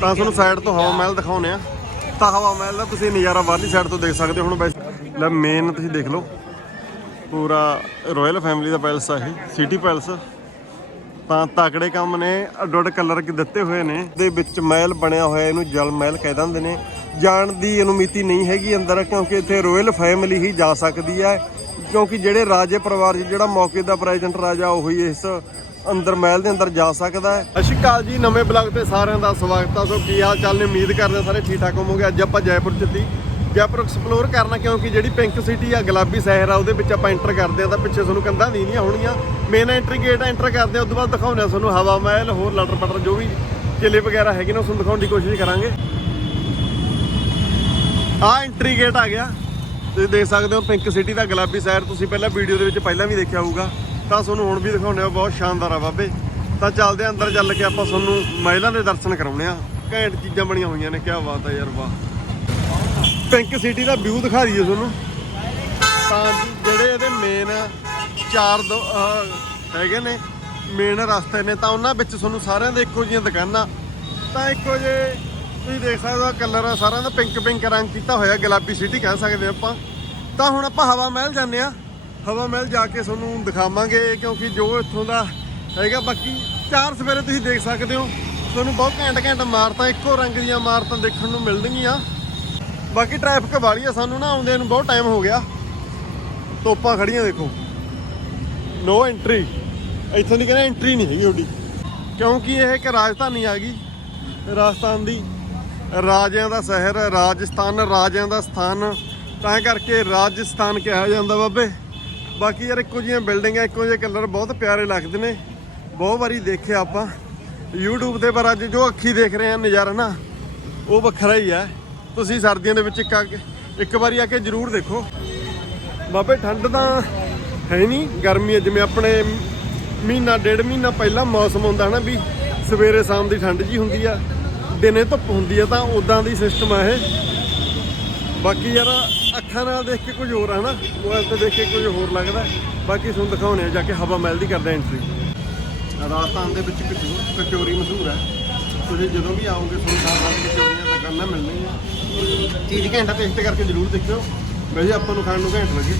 ਤਾਂ ਤੁਹਾਨੂੰ ਸਾਈਡ ਤੋਂ ਹਵਾ ਮਹਿਲ ਦਿਖਾਉਨੇ ਆ ਤਾਂ ਹਵਾ ਮਹਿਲ ਦਾ ਤੁਸੀਂ ਨਜ਼ਾਰਾ ਬਾਹਰਲੀ ਸਾਈਡ ਤੋਂ ਦੇਖ ਸਕਦੇ ਹੋ। ਹੁਣ ਵੈਸੇ ਲੈ ਮੇਨ ਤੁਸੀਂ ਦੇਖ ਲਓ। ਪੂਰਾ ਰਾਇਲ ਫੈਮਿਲੀ ਦਾ ਪੈਲਸ ਆ ਇਹ ਸਿਟੀ ਪੈਲਸ ਤਾਂ ਤਾਕੜੇ ਕੰਮ ਨੇ ਅੱਡੋ ਅੱਡ ਕਲਰ ਕਿ ਦਿੱਤੇ ਹੋਏ ਨੇ। ਦੇ ਵਿੱਚ ਮਹਿਲ ਬਣਿਆ ਹੋਇਆ, ਇਹਨੂੰ ਜਲ ਮਹਿਲ ਕਹਿ ਦਿੰਦੇ ਨੇ। ਜਾਣ ਦੀ ਅਨੁਮਤੀ ਨਹੀਂ ਹੈਗੀ ਅੰਦਰ, ਕਿਉਂਕਿ ਇੱਥੇ ਰਾਇਲ ਫੈਮਿਲੀ ਹੀ ਜਾ ਸਕਦੀ ਹੈ। ਕਿਉਂਕਿ ਜਿਹੜੇ ਰਾਜੇ ਪਰਿਵਾਰ ਜਿਹੜਾ ਮੌਕੇ ਦਾ ਪ੍ਰੈਜ਼ੀਡੈਂਟ ਰਾਜਾ, ਉਹੀ ਇਸ ਅੰਦਰ ਮਹਿਲ ਦੇ ਅੰਦਰ ਜਾ ਸਕਦਾ ਹੈ। ਸਤਿ ਸ਼੍ਰੀ ਅਕਾਲ ਜੀ, ਨਵੇਂ ਬਲੌਗ ਤੇ ਸਾਰਿਆਂ ਦਾ ਸਵਾਗਤ ਆ। ਸੋ ਕੀ ਹਾਲ ਚਾਲ ਨੇ? ਉਮੀਦ ਕਰਦੇ ਹਾਂ ਸਾਰੇ ਠੀਕ ਠਾਕ ਹੋਵੋਗੇ। ਅੱਜ ਆਪਾਂ ਜੈਪੁਰ ਚ ਜੈਪੁਰ ਐਕਸਪਲੋਰ ਕਰਨਾ ਕਿਉਂਕਿ ਜਿਹੜੀ ਪਿੰਕ ਸਿਟੀ ਆ, ਗੁਲਾਬੀ ਸ਼ਹਿਰ ਆ ਉਹਦੇ ਵਿੱਚ ਆਪਾਂ ਐਂਟਰ ਕਰਦੇ ਆ ਤਾਂ ਪਿੱਛੇ ਤੁਹਾਨੂੰ ਕੰਧਾਂ ਦੀਦੀਆਂ ਹੋਣੀਆਂ ਮੇਨ ਐਂਟਰੀ ਗੇਟ ਐਂਟਰ ਕਰਦੇ ਆ ਉਸ ਤੋਂ ਬਾਅਦ ਦਿਖਾਉਂਦੇ ਆ ਤੁਹਾਨੂੰ ਹਵਾ ਮਹਿਲ, ਹੋਰ ਲਟਰ ਪਟਰ ਜੋ ਵੀ ਕਿਲੇ ਵਗੈਰਾ ਹੈਗੇ ਨੇ ਉਸ ਨੂੰ ਦਿਖਾਉਣ ਦੀ ਕੋਸ਼ਿਸ਼ ਕਰਾਂਗੇ। ਆ ਐਂਟਰੀ ਗੇਟ ਆ ਗਿਆ। ਤੁਸੀਂ ਦੇਖ ਸਕਦੇ ਹੋ ਪਿੰਕ ਸਿਟੀ ਦਾ ਗੁਲਾਬੀ ਸ਼ਹਿਰ। ਤੁਸੀਂ ਪਹਿਲਾਂ ਵੀਡੀਓ ਦੇ ਵਿੱਚ ਪਹਿਲਾਂ ਵੀ ਦੇਖਿਆ ਹੋਊਗਾ। ਤਾਂ ਤੁਹਾਨੂੰ ਹੁਣ ਵੀ ਦਿਖਾਉਂਦੇ ਆ ਬਹੁਤ ਸ਼ਾਨਦਾਰ ਆ ਬਾਬੇ। ਤਾਂ ਚੱਲਦੇ ਆ ਅੰਦਰ ਚੱਲ ਕੇ ਆਪਾਂ ਤੁਹਾਨੂੰ ਮਹਿਲਾਂ ਦੇ ਦਰਸ਼ਨ ਕਰਾਉਣੇ ਆ ਘੈਂਟ ਚੀਜ਼ਾਂ ਬਣੀਆਂ ਹੋਈਆਂ ਨੇ ਕੀ ਬਾਤ ਹੈ ਯਾਰ, ਵਾਹ। ਪਿੰਕ ਸਿਟੀ ਦਾ ਵਿਊ ਦਿਖਾ ਦਈਏ ਤੁਹਾਨੂੰ। ਤਾਂ ਜਿਹੜੇ ਇਹਦੇ ਮੇਨ ਚਾਰ ਦੋ ਹੈਗੇ ਨੇ ਮੇਨ ਰਸਤੇ ਨੇ, ਤਾਂ ਉਹਨਾਂ ਵਿੱਚ ਤੁਹਾਨੂੰ ਸਾਰਿਆਂ ਦੇ ਇੱਕੋ ਜਿਹੀਆਂ ਦੁਕਾਨਾਂ। ਤਾਂ ਇੱਕੋ ਜੇ ਤੁਸੀਂ ਦੇਖ ਸਕਦੇ ਹੋ ਕਲਰ ਸਾਰਿਆਂ ਦਾ ਪਿੰਕ ਪਿੰਕ ਰੰਗ ਕੀਤਾ ਹੋਇਆ, ਗੁਲਾਬੀ ਸਿਟੀ ਕਹਿ ਸਕਦੇ ਆਪਾਂ। ਤਾਂ ਹੁਣ ਆਪਾਂ ਹਵਾ ਮਹਿਲ ਜਾਂਦੇ ਆ ਹਵਾ ਮਹਿਲ ਜਾ ਕੇ ਤੁਹਾਨੂੰ ਦਿਖਾਵਾਂਗੇ, ਕਿਉਂਕਿ ਜੋ ਇੱਥੋਂ ਦਾ ਹੈਗਾ, ਬਾਕੀ ਚਾਰ ਸਵੇਰੇ ਤੁਸੀਂ ਦੇਖ ਸਕਦੇ ਹੋ। ਤੁਹਾਨੂੰ ਬਹੁਤ ਘੈਂਟ ਘੈਂਟ ਇਮਾਰਤਾਂ, ਇੱਕੋ ਰੰਗ ਦੀਆਂ ਇਮਾਰਤਾਂ ਦੇਖਣ ਨੂੰ ਮਿਲਣਗੀਆਂ। ਬਾਕੀ ਟ੍ਰੈਫਿਕ ਵਾਲੀ ਆ, ਸਾਨੂੰ ਨਾ ਆਉਂਦੇ ਨੂੰ ਬਹੁਤ ਟਾਈਮ ਹੋ ਗਿਆ। ਤੋਪਾਂ ਖੜੀਆਂ ਦੇਖੋ। ਨੋ ਐਂਟਰੀ ਇੱਥੋਂ ਦੀ ਕਹਿੰਦੇ ਐਂਟਰੀ ਨਹੀਂ ਹੈਗੀ ਤੁਹਾਡੀ। ਕਿਉਂਕਿ ਇਹ ਇੱਕ ਰਾਜਧਾਨੀ ਆ ਗਈ। ਰਾਜਸਥਾਨ ਦੀ ਰਾਜਿਆਂ ਦਾ ਸ਼ਹਿਰ, ਰਾਜਸਥਾਨ, ਰਾਜਿਆਂ ਦਾ ਸਥਾਨ। ਤਾਂ ਕਰਕੇ ਰਾਜਸਥਾਨ ਕਿਹਾ ਜਾਂਦਾ ਬਾਬੇ। ਬਾਕੀ ਯਾਰ ਇੱਕੋ ਜਿਹੀਆਂ ਬਿਲਡਿੰਗਾਂ, ਇੱਕੋ ਜਿਹੇ ਕਲਰ ਬਹੁਤ ਪਿਆਰੇ ਲੱਗਦੇ ਨੇ। ਬਹੁਤ ਵਾਰੀ ਦੇਖਿਆ ਆਪਾਂ। YouTube ਤੇ ਪਰ ਅੱਜ ਜੋ ਅੱਖੀ ਦੇਖ ਰਹੇ ਆ, ਨਜ਼ਾਰਾ ਨਾ, ਉਹ ਵੱਖਰਾ ਹੀ ਹੈ ਤੁਸੀਂ ਸਰਦੀਆਂ ਦੇ ਵਿੱਚ ਇੱਕ ਆ ਕੇ, ਇੱਕ ਵਾਰੀ ਆ ਕੇ ਜ਼ਰੂਰ ਦੇਖੋ। ਬਾਬੇ, ਠੰਡ ਤਾਂ ਹੈ ਨਹੀਂ, ਗਰਮੀ ਹੈ ਜਿਵੇਂ ਆਪਣੇ ਮਹੀਨਾ, ਡੇਢ ਮਹੀਨਾ ਪਹਿਲਾਂ ਮੌਸਮ ਹੁੰਦਾ ਹੈ ਨਾ ਵੀ ਸਵੇਰੇ ਸ਼ਾਮ ਦੀ ਠੰਡ ਜੀ ਹੁੰਦੀ ਆ, ਦਿਨੇ ਧੁੱਪ ਹੁੰਦੀ ਆ, ਤਾਂ ਉਦਾਂ ਦੀ ਸਿਸਟਮ ਆ ਇਹ। ਬਾਕੀ ਯਾਰ ਅੱਖਾਂ ਨਾਲ ਦੇਖ ਕੇ ਕੁਝ ਹੋਰ ਆ ਨਾ, ਮੋਬਾਈਲ ਤੇ ਦੇਖ ਕੇ ਕੁਝ ਹੋਰ ਲੱਗਦਾ। ਬਾਕੀ ਤੁਹਾਨੂੰ ਦਿਖਾਉਣੇ ਆ ਜਾ ਕੇ ਹਵਾ ਮਹਿਲ ਦੀ ਕਰਦੇ ਐਂਟਰੀ ਰਾਜਸਥਾਨ ਦੇ ਵਿੱਚ ਕਚੋ- ਕਚੋਰੀ ਮਸ਼ਹੂਰ ਹੈ। ਤੁਸੀਂ ਜਦੋਂ ਵੀ ਆਓਗੇ, ਤੁਹਾਨੂੰ ਸਾਰਾ ਕਚੋਰੀਆਂ ਦੁਕਾਨਾਂ ਮਿਲਣਗੀਆਂ ਚੀਜ਼ ਘੰਟਾ ਟੇਸਟ ਕਰਕੇ ਜ਼ਰੂਰ ਦੇਖਿਓ। ਵੈਸੇ ਆਪਾਂ ਨੂੰ ਖਾਣ ਨੂੰ ਘੰਟ ਲੱਗੇ।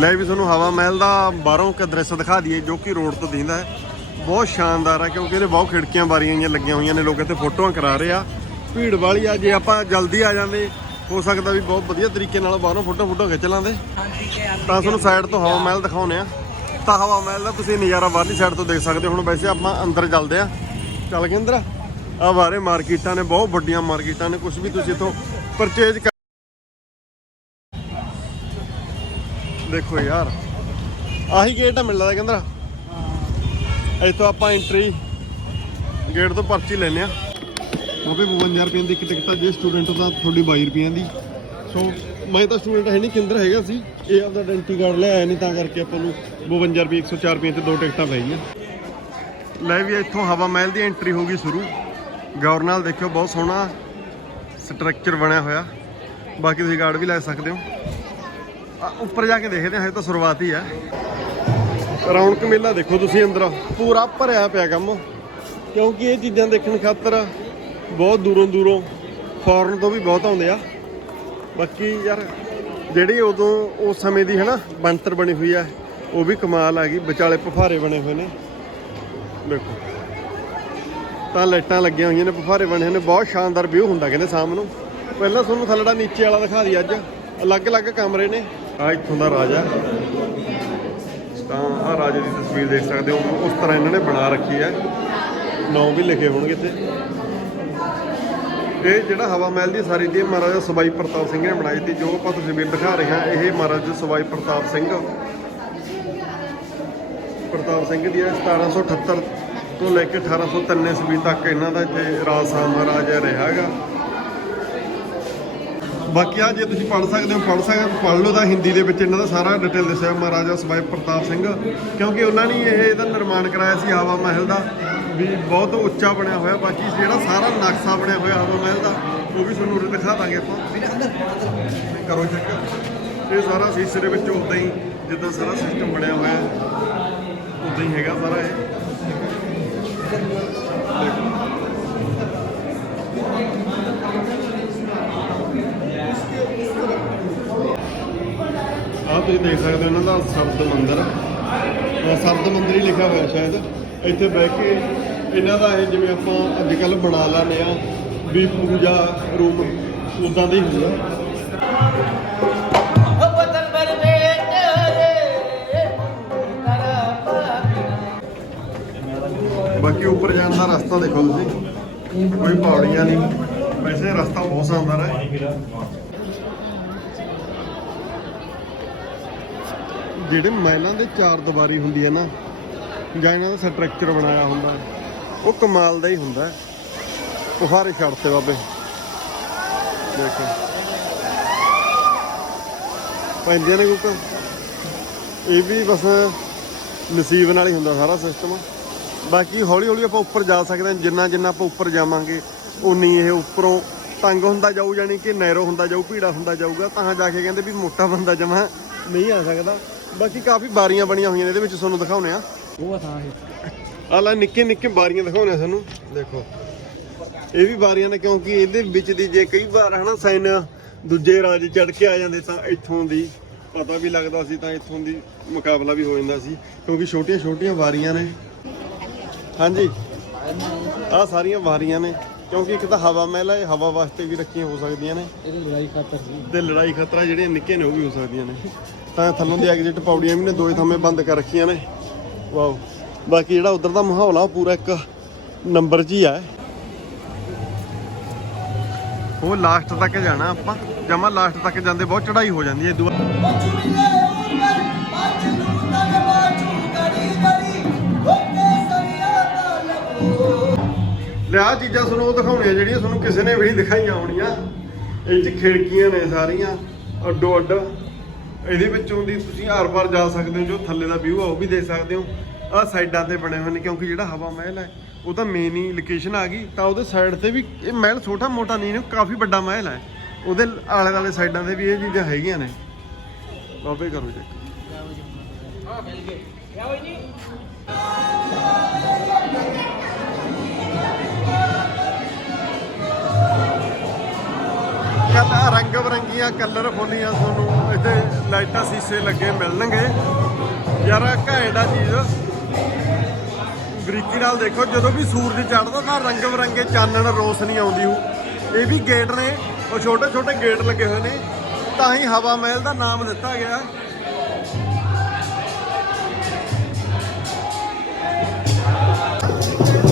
ਲੈ ਵੀ ਤੁਹਾਨੂੰ ਹਵਾ ਮਹਿਲ ਦਾ ਬਾਹਰੋਂ ਇੱਕ ਦ੍ਰਿਸ਼ ਦਿਖਾ ਦਈਏ, ਜੋ ਕਿ ਰੋਡ ਤੋਂ ਦਿਖਦਾ ਹੈ। ਬਹੁਤ ਸ਼ਾਨਦਾਰ ਹੈ, ਕਿਉਂਕਿ ਇਹਦੇ ਬਹੁਤ ਖਿੜਕੀਆਂ ਬਾਰੀਆਂ ਜਿਹੀਆਂ ਲੱਗੀਆਂ ਹੋਈਆਂ ਨੇ, ਲੋਕ ਇੱਥੇ ਫੋਟੋਆਂ ਕਰਾ ਰਹੇ ਆ। ਭੀੜ ਵਾਲੀ ਆ, ਜੇ ਆਪਾਂ ਜਲਦੀ ਆ ਜਾਂਦੇ ਹੋ ਸਕਦਾ ਵੀ ਬਹੁਤ ਵਧੀਆ ਤਰੀਕੇ ਨਾਲ ਬਾਹਰੋਂ ਫੋਟੋ ਫੋਟੋ ਖਿੱਚ ਲਾਂਦੇ। ਤਾਂ ਤੁਹਾਨੂੰ ਸਾਈਡ ਤੋਂ ਹਵਾ ਮਹਿਲ ਦਿਖਾਉਨੇ ਆ ਤਾਂ ਹਵਾ ਮਹਿਲ ਦਾ ਤੁਸੀਂ ਨਜ਼ਾਰਾ ਬਾਹਰਲੀ ਸਾਈਡ ਤੋਂ ਦੇਖ ਸਕਦੇ ਹੋ। ਹੁਣ ਵੈਸੇ ਆਪਾਂ ਅੰਦਰ ਚੱਲਦੇ ਆ ਚੱਲ ਕੇ ਅੰਦਰ। ਆ ਬਾਰੇ ਮਾਰਕੀਟਾਂ ਨੇ ਬਹੁਤ ਵੱਡੀਆਂ ਮਾਰਕੀਟਾਂ ਨੇ। ਕੁਝ ਵੀ ਤੁਸੀਂ ਇੱਥੋਂ ਪਰਚੇਜ ਕਰ ਦੇਖੋ ਯਾਰ। ਆਹੀ ਗੇਟ ਆ ਮਿਲ ਲੱਗਦਾ ਕਹਿੰਦਾ। ਇੱਥੋਂ ਆਪਾਂ ਐਂਟਰੀ ਗੇਟ ਤੋਂ ਪਰਚੀ ਲੈਨੇ ਆ ਉਹ ਵੀ 52 ਰੁਪਏ ਦੀ ਇੱਕ ਟਿਕਟ ਆ, ਜੇ ਸਟੂਡੈਂਟ ਦਾ ਤੁਹਾਡੀ 22 ਰੁਪਏ ਦੀ। ਸੋ ਮੈਂ ਤਾਂ ਸਟੂਡੈਂਟ ਹੈ ਨਹੀਂ ਕੇਂਦਰ ਹੈਗਾ ਸੀ। ਇਹ ਆਪਦਾ ਆਇਡੈਂਟੀ ਕਾਰਡ ਲੈ ਆਇਆ ਨਹੀਂ ਤਾਂ ਕਰਕੇ ਆਪਾਂ ਨੂੰ 52 ਰੁਪਏ 104 ਰੁਪਏ ਤੇ ਦੋ ਟਿਕਟਾਂ ਪਈਆਂ ਲੈ ਵੀ ਇੱਥੋਂ ਹਵਾ ਮਹਿਲ ਦੀ ਐਂਟਰੀ ਹੋ ਗਈ ਸ਼ੁਰੂ। ਗੌਰ ਨਾਲ ਦੇਖਿਓ, ਬਹੁਤ ਸੋਹਣਾ ਸਟਰਕਚਰ ਬਣਿਆ ਹੋਇਆ। ਬਾਕੀ ਤੁਸੀਂ ਗਾਰਡ ਵੀ ਲੈ ਸਕਦੇ ਹੋ। ਉੱਪਰ ਜਾ ਕੇ ਦੇਖਦੇ ਹਾਂ, ਹਜੇ ਤਾਂ ਸ਼ੁਰੂਆਤ ਹੀ ਹੈ ਰੌਣਕ ਮੇਲਾ ਦੇਖੋ ਤੁਸੀਂ ਅੰਦਰ। ਪੂਰਾ ਭਰਿਆ ਪਿਆ ਕੰਮ। ਕਿਉਂਕਿ ਇਹ ਚੀਜ਼ਾਂ ਦੇਖਣ ਖਾਤਰ ਬਹੁਤ ਦੂਰੋਂ ਦੂਰੋਂ ਫੋਰਨ ਤੋਂ ਵੀ ਬਹੁਤ ਆਉਂਦੇ ਆ। ਬਾਕੀ ਯਾਰ ਜਿਹੜੀ ਉਦੋਂ ਉਸ ਸਮੇਂ ਦੀ ਹਨਾ ਬਣਤਰ ਬਣੀ ਹੋਈ ਆ, ਉਹ ਵੀ ਕਮਾਲ ਆ ਗਈ। ਵਿਚਾਲੇ ਪਫਾਰੇ ਬਣੇ ਹੋਏ ਨੇ। ਦੇਖੋ। ਤਾਂ ਲਾਈਟਾਂ ਲੱਗੀਆਂ ਹੋਈਆਂ ਨੇ ਪਫਾਰੇ ਬਣੇ ਹੋਏ ਨੇ। ਬਹੁਤ ਸ਼ਾਨਦਾਰ ਵਿਊ ਹੁੰਦਾ ਕਹਿੰਦੇ ਸ਼ਾਮ ਨੂੰ। ਪਹਿਲਾਂ ਤੁਹਾਨੂੰ ਥੱਲੜਾ ਨੀਚੇ ਵਾਲਾ ਦਿਖਾ ਦਈ ਅੱਜ। ਅਲੱਗ-ਅਲੱਗ ਕਮਰੇ ਨੇ। ਆ ਇੱਥੋਂ ਦਾ ਰਾਜਾ। ਤਾਂ ਆ ਰਾਜੇ ਦੀ ਤਸਵੀਰ ਦੇਖ ਸਕਦੇ ਹੋ। ਉਸ ਤਰ੍ਹਾਂ ਇਹਨਾਂ ਨੇ ਬਣਾ ਰੱਖੀ ਹੈ। ਨਾਂ ਵੀ ਲਿਖੇ ਹੋਣਗੇ ਇੱਥੇ। ਇਹ ਜਿਹੜਾ ਹਵਾ ਮਹਿਲ ਦੀ ਸਾਰੀ ਦੀ ਮਹਾਰਾਜਾ ਸਵਾਈ ਪ੍ਰਤਾਪ ਸਿੰਘ ਨੇ ਬਣਾਈ ਸੀ, ਜੋ ਆਪਾਂ ਤਸਵੀਰ ਦਿਖਾ ਰਹੇ ਹਾਂ, ਇਹ ਮਹਾਰਾਜਾ ਸਵਾਈ ਪ੍ਰਤਾਪ ਸਿੰਘ। ਪ੍ਰਤਾਪ ਸਿੰਘ ਦੀ ਹੈ 1778 ਤੋਂ ਲੈ ਕੇ 1803 ਈਸਵੀ ਤੱਕ ਇਹਨਾਂ ਦਾ ਇੱਥੇ ਰਾਜ ਮਹਾਰਾਜਾ ਰਿਹਾ ਹੈਗਾ। ਬਾਕੀ ਆ ਜੇ ਤੁਸੀਂ ਪੜ੍ਹ ਸਕਦੇ ਹੋ, ਪੜ੍ਹ ਸਕਦੇ ਪੜ੍ਹ ਲਓ ਤਾਂ ਹਿੰਦੀ ਦੇ ਵਿੱਚ ਇਹਨਾਂ ਦਾ ਸਾਰਾ ਡਿਟੇਲ ਦੱਸਿਆ ਮਹਾਰਾਜਾ ਸਵਾਈ ਪ੍ਰਤਾਪ ਸਿੰਘ, ਕਿਉਂਕਿ ਉਹਨਾਂ ਨੇ ਇਹ ਇਹਦਾ ਨਿਰਮਾਣ ਕਰਾਇਆ ਸੀ ਹਵਾ ਮਹਿਲ ਦਾ। ਵੀ ਬਹੁਤ ਉੱਚਾ ਬਣਿਆ ਹੋਇਆ ਬਾਕੀ ਜਿਹੜਾ ਸਾਰਾ ਨਕਸ਼ਾ ਬਣਿਆ ਹੋਇਆ ਹਵਾ ਮਹਿਲ ਦਾ ਉਹ ਵੀ ਤੁਹਾਨੂੰ ਉਰੇ ਦਿਖਾ ਦਾਂਗੇ ਆਪਾਂ। ਕਰੋ ਚੈੱਕ ਇਹ ਸਾਰਾ ਸੀਸੇ ਦੇ ਵਿੱਚ ਉਦਾਂ ਹੀ ਜਿੱਦਾਂ ਸਾਰਾ ਸਿਸਟਮ ਬਣਿਆ ਹੋਇਆ ਉਦਾਂ ਹੀ ਹੈਗਾ ਸਾਰਾ ਇਹ। ਆ ਤੁਸੀਂ ਦੇਖ ਸਕਦੇ ਹੋ ਇਹਨਾਂ ਦਾ ਸ਼ਬਦ ਮੰਦਰ। ਸ਼ਬਦ ਮੰਦਰ ਹੀ ਲਿਖਿਆ ਹੋਇਆ ਸ਼ਾਇਦ। ਇੱਥੇ ਬਹਿ ਕੇ ਇਹਨਾਂ ਦਾ ਇਹ ਜਿਵੇਂ ਆਪਾਂ ਅੱਜ ਕੱਲ ਬਣਾ ਲੈਂਦੇ ਆ ਵੀ ਪੂਜਾ ਰੂਮ ਉਦਾਂ ਦਾ ਹੀ ਹੁੰਦਾ ਬਾਕੀ ਉੱਪਰ ਜਾਣ ਦਾ ਰਸਤਾ ਦੇਖੋ ਤੁਸੀਂ। ਕੋਈ ਪੌੜੀਆਂ ਨਹੀਂ। ਵੈਸੇ ਰਸਤਾ ਬਹੁਤ ਸ਼ਾਨਦਾਰ ਹੈ। ਜਿਹੜੇ ਮਹਿਲਾਂ ਦੇ ਚਾਰ ਦੀਵਾਰੀ ਹੁੰਦੀ ਹੈ ਨਾ ਜਾਂ ਇਹਨਾਂ ਦਾ ਸਟਰਕਚਰ ਬਣਾਇਆ ਹੁੰਦਾ ਹੈ, ਉਹ ਕਮਾਲ ਦਾ ਹੀ ਹੁੰਦਾ ਹੈ। ਬੁਖਾਰੇ ਛੱਡਤੇ ਬਾਬੇ। ਦੇਖੋ। ਪੈਂਦੀਆਂ ਨੇ ਕੁੱਕ ਇਹ ਵੀ ਬਸ ਨਸੀਬ ਨਾਲ ਹੀ ਹੁੰਦਾ ਸਾਰਾ ਸਿਸਟਮ ਬਾਕੀ ਹੌਲੀ ਹੌਲੀ ਆਪਾਂ ਉੱਪਰ ਜਾ ਸਕਦੇ ਹਾਂ। ਜਿੰਨਾ ਜਿੰਨਾ ਆਪਾਂ ਉੱਪਰ ਜਾਵਾਂਗੇ ਉਨੀ ਇਹ ਉੱਪਰੋਂ ਤੰਗ ਹੁੰਦਾ ਜਾਊ ਜਾਨੀ ਕਿ ਨੈਰੋ ਹੁੰਦਾ ਜਾਊ, ਭੀੜਾ ਹੁੰਦਾ ਜਾਊਗਾ। ਤਾਂ ਜਾ ਕੇ ਕਹਿੰਦੇ ਵੀ ਮੋਟਾ ਬੰਦਾ ਜਮਾ ਨਹੀਂ ਆ ਸਕਦਾ। ਬਾਕੀ ਕਾਫੀ ਬਾਰੀਆਂ ਬਣੀਆਂ ਹੋਈਆਂ ਨੇ, ਇਹਦੇ ਵਿੱਚ ਤੁਹਾਨੂੰ ਦਿਖਾਉਨੇ ਆ ਉਹ ਥਾਂ ਹੈ ਆ ਲੈ ਨਿੱਕੇ ਨਿੱਕੇ ਬਾਰੀਆਂ ਦਿਖਾਉਨੇ ਆ ਤੁਹਾਨੂੰ ਦੇਖੋ। ਇਹ ਵੀ ਬਾਰੀਆਂ ਨੇ ਕਿਉਂਕਿ ਇਹਦੇ ਵਿੱਚ ਦੀ ਜੇ ਕਈ ਵਾਰ ਹਨਾ ਸੈਨ ਦੂਜੇ ਰਾਜ ਚੜ ਕੇ ਆ ਜਾਂਦੇ ਤਾਂ ਇੱਥੋਂ ਦੀ ਪਤਾ ਵੀ ਲੱਗਦਾ ਸੀ ਤਾਂ ਇੱਥੋਂ ਦੀ ਮੁਕਾਬਲਾ ਵੀ ਹੋ ਜਾਂਦਾ ਸੀ ਕਿਉਂਕਿ ਛੋਟੀਆਂ ਛੋਟੀਆਂ ਬਾਰੀਆਂ ਨੇ। ਹਾਂਜੀ। ਆ ਸਾਰੀਆਂ ਬਾਰੀਆਂ ਨੇ ਕਿਉਂਕਿ ਇੱਕ ਤਾਂ ਹਵਾ ਮਹਿਲ ਹੈ ਹਵਾ ਵਾਸਤੇ ਵੀ ਰੱਖੀਆਂ ਹੋ ਸਕਦੀਆਂ ਨੇ। ਇਹਦੀ ਲੜਾਈ ਖਾਤਰ ਤੇ ਲੜਾਈ ਖਤਰਾ ਜਿਹੜੀਆਂ ਨਿੱਕੇ ਨੇ ਉਹ ਵੀ ਹੋ ਸਕਦੀਆਂ ਨੇ। ਤਾਂ ਥੱਲੋਂ ਦੀ ਐਗਜ਼ਿਟ ਪੌੜੀਆਂ ਵੀ ਨੇ ਦੋਏ ਥਾਵੇਂ ਬੰਦ ਕਰ ਰੱਖੀਆਂ ਨੇ। ਵਾਓ। ਬਾਕੀ ਜਿਹੜਾ ਉਧਰ ਦਾ ਮਾਹੌਲ ਆ ਪੂਰਾ ਇੱਕ ਨੰਬਰ 'ਚ ਆ। ਉਹ ਲਾਸਟ ਤੱਕ ਜਾਣਾ ਆਪਾਂ। ਜਮਾ ਲਾਸਟ ਤੱਕ ਜਾਂਦੇ, ਬਹੁਤ ਚੜਾਈ ਹੋ ਜਾਂਦੀ ਹੈ ਦੂਆ ਲਿਆ ਚੀਜ਼ਾਂ ਤੁਹਾਨੂੰ ਉਹ ਦਿਖਾਉਣੀਆਂ ਜਿਹੜੀਆਂ ਤੁਹਾਨੂੰ ਕਿਸੇ ਨੇ ਵੀ ਨਹੀਂ ਦਿਖਾਈਆਂ ਹੋਣੀਆਂ। ਇਹ 'ਚ ਖਿੜਕੀਆਂ ਨੇ ਸਾਰੀਆਂ ਅੱਡੋ ਅੱਡ ਇਹਦੇ ਵਿੱਚੋਂ ਦੀ ਤੁਸੀਂ ਹਰ ਵਾਰ ਜਾ ਸਕਦੇ ਹੋ, ਜੋ ਥੱਲੇ ਦਾ ਵਿਊ ਆ, ਉਹ ਵੀ ਦੇਖ ਸਕਦੇ ਹੋ। ਆਹ ਸਾਈਡਾਂ ਤੇ ਬਣੇ ਹੋਏ ਨੇ, ਕਿਉਂਕਿ ਜਿਹੜਾ ਹਵਾ ਮਹਿਲ ਹੈ, ਉਹ ਤਾਂ ਮੇਨ ਹੀ ਲੋਕੇਸ਼ਨ ਆ ਗਈ। ਤਾਂ ਉਹਦੇ ਸਾਈਡ ਤੇ ਵੀ ਇਹ ਮਹਿਲ ਛੋਟਾ ਮੋਟਾ ਨਹੀਂ ਨੇ ਕਾਫੀ ਵੱਡਾ ਮਹਿਲ ਹੈ। ਉਹਦੇ ਆਲੇ ਦੁਆਲੇ ਸਾਈਡਾਂ ਤੇ ਵੀ ਇਹ ਚੀਜ਼ਾਂ ਹੈਗੀਆਂ ਨੇ। ਬਾਬੇ ਕਰੋ ਚੈੱਕ ਕਲਰ ਰੰਗ ਬਰੰਗੀਆਂ ਕਲਰ ਫੁੱਲੀਆਂ ਤੁਹਾਨੂੰ ਇੱਥੇ ਲਾਈਟਾਂ, ਸੀਸੇ ਲੱਗੇ ਮਿਲਣਗੇ। ਯਾਰ ਘੈਂਟ ਚੀਜ਼ ਬਰੀਕੀ ਨਾਲ ਦੇਖੋ, ਜਦੋਂ ਵੀ ਸੂਰਜ ਚੜ੍ਹਦਾ ਤਾਂ ਰੰਗ ਬਰੰਗੇ ਚਾਨਣ ਰੋਸ਼ਨੀ ਆਉਂਦੀ ਹੋ। ਇਹ ਵੀ ਗੇਟ ਨੇ, ਉਹ ਛੋਟੇ ਛੋਟੇ ਗੇਟ ਲੱਗੇ ਹੋਏ ਨੇ, ਤਾਂ ਹੀ ਹਵਾ ਮਹਿਲ ਦਾ ਨਾਮ ਦਿੱਤਾ ਗਿਆ।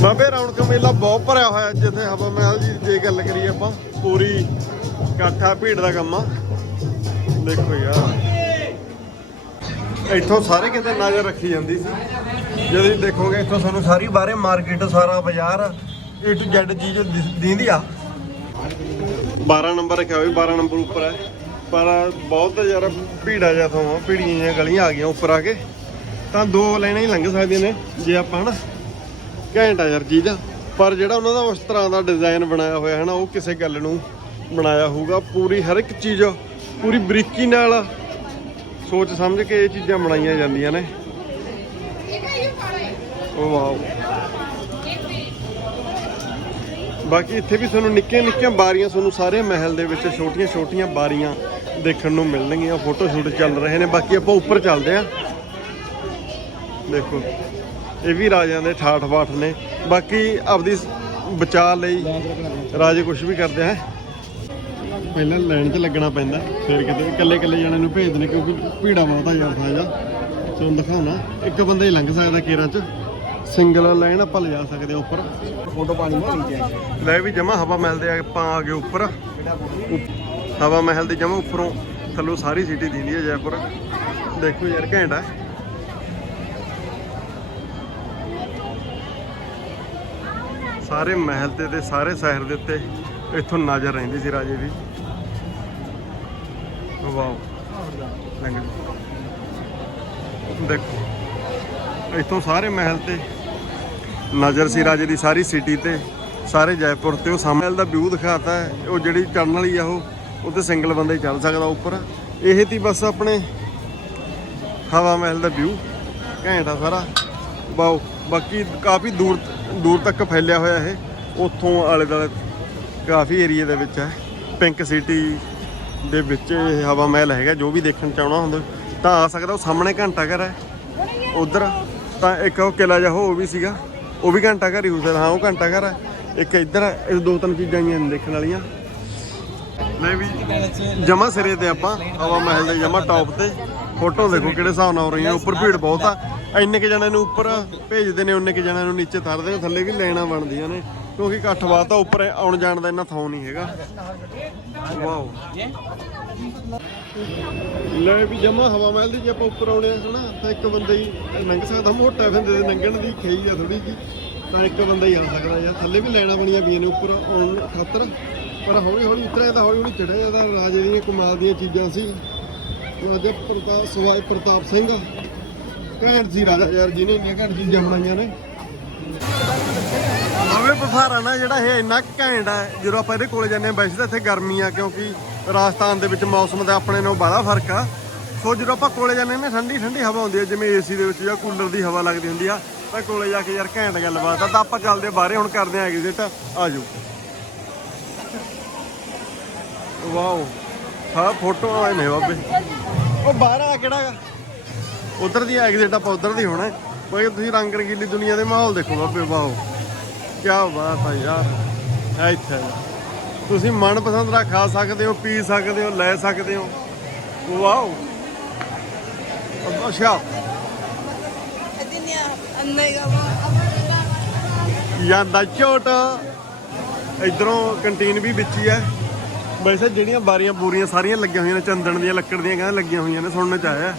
ਬਾਬੇ ਰੌਣਕ ਮੇਲਾ ਬਹੁਤ ਭਰਿਆ ਹੋਇਆ ਜਿੱਥੇ ਹਵਾ ਮਹਿਲ ਦੀ ਜੇ ਗੱਲ ਕਰੀਏ ਆਪਾਂ, ਪੂਰੀ ਇਕੱਠਾ ਭੀੜ ਦਾ ਕੰਮ ਆ। ਦੇਖੋ ਯਾਰ, ਇੱਥੋਂ ਸਾਰੇ ਕਿਤੇ ਨਜ਼ਰ ਰੱਖੀ ਜਾਂਦੀ ਸੀ। ਜੇ ਤੁਸੀਂ ਦੇਖੋਗੇ, ਇੱਥੋਂ ਤੁਹਾਨੂੰ ਸਾਰੀ ਬਾਹਰੇ ਮਾਰਕੀਟ, ਸਾਰਾ ਬਾਜ਼ਾਰ, A to Z ਚੀਜ਼ ਦਿਸ- ਆ। 12 ਨੰਬਰ ਰੱਖਿਆ ਹੋਇਆ 12 ਨੰਬਰ ਉੱਪਰ ਹੈ ਪਰ ਬਹੁਤ ਜ਼ਿਆਦਾ ਭੀੜਾ ਜਿਹਾ ਤੋਂ ਭੀੜੀਆਂ ਜਿਹੀਆਂ ਗਲੀਆਂ ਆ ਗਈਆਂ ਉੱਪਰ ਆ ਕੇ। ਤਾਂ ਦੋ ਲਾਈਨਾਂ ਹੀ ਲੰਘ ਸਕਦੀਆਂ ਨੇ, ਜੇ ਆਪਾਂ ਹਨਾ। ਘੈਂਟ ਆ ਯਾਰ ਚੀਜ਼ ਪਰ ਜਿਹੜਾ ਉਹਨਾਂ ਦਾ ਉਸ ਤਰ੍ਹਾਂ ਦਾ ਡਿਜ਼ਾਈਨ ਬਣਾਇਆ ਹੋਇਆ ਹੈ ਨਾ, ਉਹ ਕਿਸੇ ਗੱਲ ਨੂੰ ਬਣਾਇਆ ਹੋਊਗਾ। ਪੂਰੀ ਹਰ ਇੱਕ ਚੀਜ਼, ਪੂਰੀ ਬਰੀਕੀ ਨਾਲ ਸੋਚ ਸਮਝ ਕੇ ਇਹ ਚੀਜ਼ਾਂ ਬਣਾਈਆਂ ਜਾਂਦੀਆਂ ਨੇ। ਵਾਓ। ਬਾਕੀ ਇੱਥੇ ਵੀ ਤੁਹਾਨੂੰ ਨਿੱਕੀਆਂ ਨਿੱਕੀਆਂ ਬਾਰੀਆਂ ਤੁਹਾਨੂੰ ਸਾਰੇ ਮਹਿਲ ਦੇ ਵਿੱਚ ਛੋਟੀਆਂ ਛੋਟੀਆਂ ਬਾਰੀਆਂ ਦੇਖਣ ਨੂੰ ਮਿਲਣਗੀਆਂ। ਫੋਟੋ ਸ਼ੂਟ ਚੱਲ ਰਹੇ ਨੇ। ਬਾਕੀ ਆਪਾਂ ਉੱਪਰ ਚੱਲਦੇ ਆਂ ਦੇਖੋ, ਇਹ ਵੀ ਰਾਜਿਆਂ ਦੇ ਠਾਠ ਬਾਠ ਨੇ। ਬਾਕੀ ਆਪਦੀ ਬਚਾ ਲਈ ਰਾਜੇ ਕੁਝ ਵੀ ਕਰਦੇ ਹੈ। ਪਹਿਲਾਂ ਲਾਈਨ 'ਚ ਲੱਗਣਾ ਪੈਂਦਾ। ਫਿਰ ਕਿਤੇ ਇਕੱਲੇ ਇਕੱਲੇ ਜਣਿਆਂ ਨੂੰ ਭੇਜਦੇ ਨੇ ਕਿਉਂਕਿ ਭੀੜਾ ਬਹੁਤ ਆ ਯਾਰ ਥਾਂ ਤੁਹਾਨੂੰ ਦਿਖਾਉਣਾ। ਇੱਕ ਬੰਦਾ ਹੀ ਲੰਘ ਸਕਦਾ ਕੇਰਾਂ 'ਚ। ਸਿੰਗਲ ਲਾਈਨ ਆਪਾਂ ਲਿਜਾ ਸਕਦੇ ਹਾਂ ਉੱਪਰ। ਫੋਟੋ ਪਾਣੀ ਮੋ ਨੀਚੇ ਲੈ ਵੀ ਜਮਾ ਹਵਾ ਮਹਿਲ ਦੇ ਆਪਾਂ ਆ ਗਏ ਉੱਪਰ। ਹਵਾ ਮਹਿਲ ਦੇ ਜਮਾ ਉੱਪਰੋਂ ਥੱਲੋਂ ਸਾਰੀ ਸਿਟੀ ਦਿੰਦੀ ਹੈ ਜੈਪੁਰ। ਦੇਖੋ ਯਾਰ ਘੈਂਟ ਆ। ਸਾਰੇ ਮਹਿਲ ਤੇ ਤੇ ਸਾਰੇ ਸ਼ਹਿਰ ਦੇ ਉੱਤੇ ਇੱਥੋਂ ਨਜ਼ਰ ਰਹਿੰਦੀ ਸੀ ਰਾਜੇ ਦੀ। ਵਾਓ। ਲੰਘ ਦੇਖੋ। ਇੱਥੋਂ ਸਾਰੇ ਮਹਿਲ ਤੇ ਨਜ਼ਰ ਸੀ ਰਾਜੇ ਦੀ ਸਾਰੀ ਸਿਟੀ ਤੇ, ਸਾਰੇ ਜੈਪੁਰ ਤੇ, ਉਹ ਸਾਹਮਣੇ ਦਾ ਵਿਊ ਦਿਖਾਤਾ ਹੈ, ਉਹ ਜਿਹੜੀ ਚੜਨ ਵਾਲੀ ਆ ਉਹ ਉੱਤੇ ਸਿੰਗਲ ਬੰਦਾ ਹੀ ਚੱਲ ਸਕਦਾ ਉੱਪਰ। ਇਹ ਤੀ ਬਸ ਆਪਣੇ ਹਵਾ ਮਹਿਲ ਦਾ ਵਿਊ ਘੈਂਟ ਆ ਸਾਰਾ। ਬਾਓ ਬਾਕੀ ਕਾਫੀ ਦੂਰ ਦੂਰ ਤੱਕ ਫੈਲਿਆ ਹੋਇਆ ਇਹ, ਉੱਥੋਂ ਆਲੇ ਦੁਆਲੇ ਕਾਫੀ ਏਰੀਆ ਦੇ ਵਿੱਚ ਹੈ। ਪਿੰਕ ਸਿਟੀ ਦੇ ਵਿੱਚ ਇਹ ਹਵਾ ਮਹਿਲ ਹੈਗਾ, ਜੋ ਵੀ ਦੇਖਣ ਚਾਹਣਾ ਹੁੰਦਾ, ਤਾਂ ਆ ਸਕਦਾ, ਉਹ ਸਾਹਮਣੇ ਘੰਟਾ ਘਰ ਹੈ। ਉਧਰ ਤਾਂ ਇੱਕ ਉਹ ਕਿਲਾ ਜਿਹਾ, ਉਹ ਵੀ ਸੀਗਾ। ਉਹ ਵੀ ਘੰਟਾ ਘਰ ਹੀ ਹਾਂ ਉਹ ਘੰਟਾ ਘਰ ਇੱਕ ਇੱਧਰ ਇਹ ਦੋ ਤਿੰਨ ਚੀਜ਼ਾਂ ਆਈਆਂ ਨੇ ਦੇਖਣ ਵਾਲੀਆਂ। ਮੈਂ ਵੀ ਜਮਾ ਸਿਰੇ ਤੇ ਆਪਾਂ, ਹਵਾ ਮਹਿਲ ਦੇ ਜਮਾ ਟੌਪ ਤੇ। ਫੋਟੋ ਦੇਖੋ ਕਿਹੜੇ ਹਿਸਾਬ ਨਾਲ ਹੋ ਰਹੀਆਂ ਉੱਪਰ ਭੀੜ ਬਹੁਤ ਆ। ਇੰਨੇ ਕਿ ਜਣਿਆਂ ਨੂੰ ਉੱਪਰ ਭੇਜਦੇ ਨੇ ਉਹਨੇ ਕਿ ਜਣਿਆਂ ਨੂੰ ਨੀਚੇ ਤਰਦੇ ਨੇ, ਥੱਲੇ ਵੀ ਲੈਣਾ ਬਣਦੀਆਂ ਨੇ। ਕਿਉਂਕਿ ਇਕੱਠ ਬਾਤ ਆ ਉੱਪਰ ਆਉਣ ਜਾਣ ਦਾ ਇੰਨਾ ਥਾਂ ਨਹੀਂ ਹੈਗਾ। ਵਾਓ। ਲੈ ਵੀ ਜਮਾ ਹਵਾ ਮਹਿਲ ਦੀ ਜੇ ਆਪਾਂ ਉੱਪਰ ਆਉਣੇ ਆ, ਹਨਾ, ਤਾਂ ਇੱਕ ਬੰਦਾ ਹੀ ਲੰਘ ਸਕਦਾ, ਮੋਟਾ ਫਿੰਦੇ ਦੇ ਲੰਘਣ ਦੀ ਖੇਈ ਆ ਥੋੜੀ ਜੀ ਤਾਂ ਇੱਕ ਬੰਦਾ ਹੀ ਆ ਸਕਦਾ ਯਾਰ, ਥੱਲੇ ਵੀ ਲੈਣਾ ਬਣੀਆਂ ਪਈਆਂ ਨੇ ਉੱਪਰ ਆਉਣ ਖਾਤਰ, ਪਰ ਹੌਲੀ ਹੌਲੀ ਉਤਰਿਆ ਤਾਂ ਹੌਲੀ ਹੌਲੀ ਚੜਿਆ ਜਾਂਦਾ ਰਾਜੇ ਦੀਆਂ ਕਮਾਲ ਦੀਆਂ ਚੀਜ਼ਾਂ ਸੀ। ਰਾਜਾ ਪ੍ਰਤਾਪ, ਸਵਾਈ ਪ੍ਰਤਾਪ ਸਿੰਘ ਘੈਂਟ ਸੀ ਰਾਜਾ ਯਾਰ, ਜਿਹਨੇ ਇੰਨੀਆਂ ਘੈਂਟ ਚੀਜ਼ਾਂ ਬਣਾਈਆਂ ਨੇ। ਆਵੇ ਬੁਖਾਰਾ ਨਾ ਜਿਹੜਾ ਇਹ ਇੰਨਾ ਘੈਂਟ ਹੈ ਜਦੋਂ ਆਪਾਂ ਇਹਦੇ ਕੋਲ ਜਾਂਦੇ ਹਾਂ ਵੈਸੇ ਤਾਂ ਇੱਥੇ ਗਰਮੀ ਆ, ਕਿਉਂਕਿ ਰਾਜਸਥਾਨ ਦੇ ਵਿੱਚ ਮੌਸਮ ਦਾ ਆਪਣੇ ਨਾਲੋਂ ਬੜਾ ਫ਼ਰਕ ਆ। ਸੋ ਜਦੋਂ ਆਪਾਂ ਕੋਲੇ ਜਾਂਦੇ ਨੇ ਠੰਡੀ ਠੰਡੀ ਹਵਾ ਹੁੰਦੀ ਹੈ ਜਿਵੇਂ ਏਸੀ ਦੇ ਵਿੱਚ ਜਾਂ ਕੂਲਰ ਦੀ ਹਵਾ ਲੱਗਦੀ ਹੁੰਦੀ ਆ, ਤਾਂ ਕੋਲੇ ਜਾ ਕੇ ਯਾਰ ਘੈਂਟ ਗੱਲਬਾਤ ਆ। ਤਾਂ ਆਪਾਂ ਚੱਲਦੇ ਬਾਹਰੇ, ਹੁਣ ਕਰਦੇ ਆਂ ਐਗਜ਼ਿਟ ਆ ਵਾਓ ਹਾਂ ਫੋਟੋ ਆਏ ਨੇ ਬਾਬੇ। ਉਹ ਬਾਹਰ ਆ ਕਿਹੜਾ ਗਾ? ਉਧਰ ਦੀ ਐਗਜ਼ਿਟ ਆਪਾਂ ਉਧਰ ਦੀ ਹੋਣਾ। ਕੋਈ ਤੁਸੀਂ ਰੰਗ ਰੰਗੀਲੀ ਦੁਨੀਆ ਦੇ ਮਾਹੌਲ ਦੇਖੋ ਬਾਬੇ, ਵਾਓ। ਕੀ ਬਾਤ ਆ ਯਾਰ। ਇੱਥੇ ਤੁਸੀਂ ਮਨਪਸੰਦ ਦਾ ਖਾ ਸਕਦੇ ਹੋ, ਪੀ ਸਕਦੇ ਹੋ, ਲੈ ਸਕਦੇ ਹੋ। ਵਾਓ। ਅੱਛਾ। ਜਾਂਦਾ ਝੋਟ। ਇਧਰੋਂ ਕੰਟੀਨ ਵੀ ਵਿੱਚ ਹੀ ਹੈ। ਵੈਸੇ ਜਿਹੜੀਆਂ ਬਾਰੀਆਂ ਬੂਰੀਆਂ ਸਾਰੀਆਂ ਲੱਗੀਆਂ ਹੋਈਆਂ ਨੇ, ਚੰਦਨ ਦੀਆਂ, ਲੱਕੜ ਦੀਆਂ ਕਹਿੰਦੇ ਲੱਗੀਆਂ ਹੋਈਆਂ ਨੇ, ਸੁਣਨ ਚ ਆਇਆ।